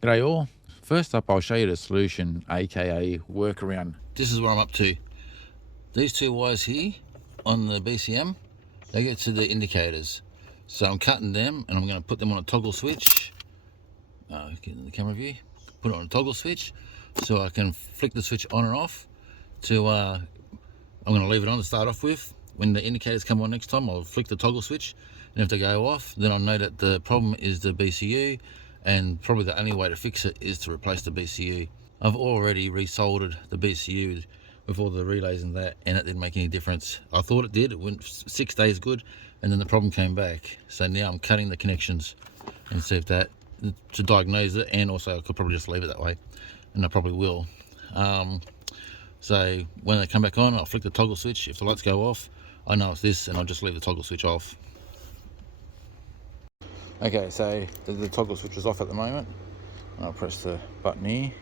G'day all. First up, I'll show you the solution, aka workaround. This is what I'm up to. These two wires here on the BCM, they get to the indicators. So I'm cutting them and I'm going to put them on a toggle switch. Get in the camera view. Put it on a toggle switch so I can flick the switch on and off to, I'm going to leave it on to start off with. When the indicators come on next time, I'll flick the toggle switch, and if they go off, then I'll know that the problem is the BCU, and probably the only way to fix it is to replace the BCU. I've already resoldered the BCU with all the relays and that, and it didn't make any difference. I thought it did. It went 6 days good, and then the problem came back. So now I'm cutting the connections and see if that, to diagnose it, and also I could probably just leave it that way, and I probably will. So when they come back on, I'll flick the toggle switch. If the lights go off, I know it's this, and I'll just leave the toggle switch off. Okay, so the toggle switch is off at the moment. I'll press the button here.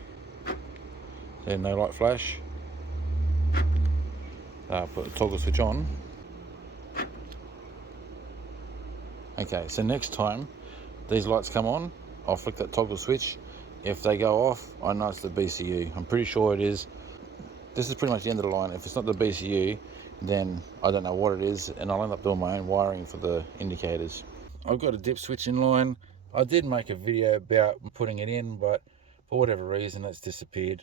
There's no light flash. I'll put the toggle switch on. Okay, so next time these lights come on, I'll flick that toggle switch. If they go off, I know it's the BCU. I'm pretty sure it is. This is pretty much the end of the line. If it's not the BCU, then I don't know what it is, and I'll end up doing my own wiring for the indicators. I've got a dip switch in line. I did make a video about putting it in, but for whatever reason it's disappeared.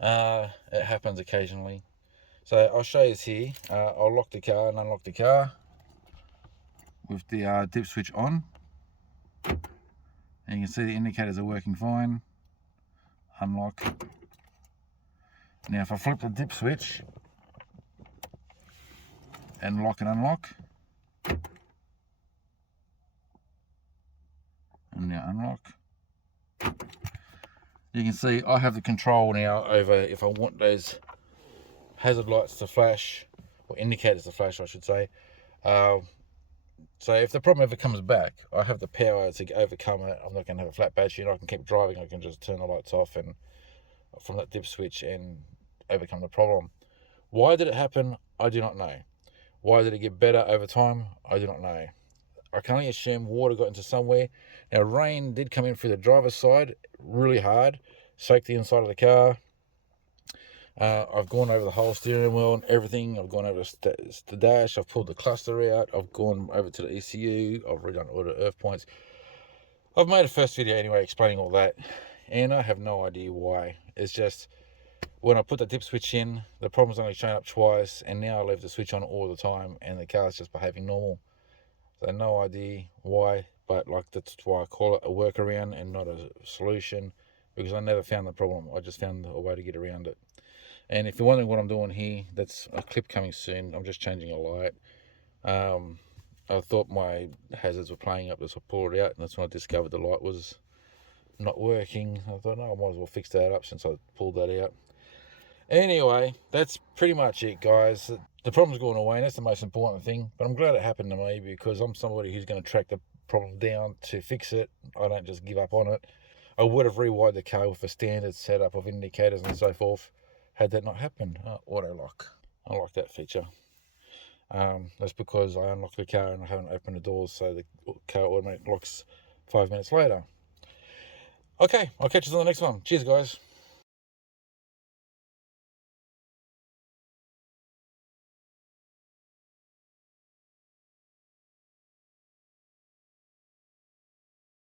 It happens occasionally. So I'll show you this here. I'll lock the car and unlock the car with the dip switch on. And you can see the indicators are working fine. Unlock. Now if I flip the dip switch and lock and unlock, and now unlock, you can see I have the control now over if I want those hazard lights to flash, or indicators to flash I should say. So if the problem ever comes back, I have the power to overcome it. I'm not going to have a flat battery and I can keep driving. I can just turn the lights off and from that dip switch and overcome the problem. Why did it happen? I do not know. Why did it get better over time? I do not know. I can only assume water got into somewhere. Now rain did come in through the driver's side really hard, soaked the inside of the car. I've gone over the whole steering wheel and everything. I've gone over the dash. I've pulled the cluster out. I've gone over to the ECU. I've redone all the earth points. I've made a first video anyway explaining all that, and I have no idea why. It's just when I put the dip switch in, the problem's only shown up twice, and now I leave the switch on all the time and the car's just behaving normal. So no idea why, but like that's why I call it a workaround and not a solution, because I never found the problem. I just found a way to get around it. And if you're wondering what I'm doing here, that's a clip coming soon. I'm just changing a light. I thought my hazards were playing up, so I pulled it out, and that's when I discovered the light was not working. I thought, no, I might as well fix that up since I pulled that out. Anyway, that's pretty much it, guys. The problem's gone away, and that's the most important thing. But I'm glad it happened to me, because I'm somebody who's going to track the problem down to fix it. I don't just give up on it. I would have rewired the car with a standard setup of indicators and so forth had that not happened. Auto lock. I like that feature. That's because I unlocked the car and I haven't opened the doors, so the car automatically locks 5 minutes later. Okay, I'll catch you on the next one. Cheers, guys.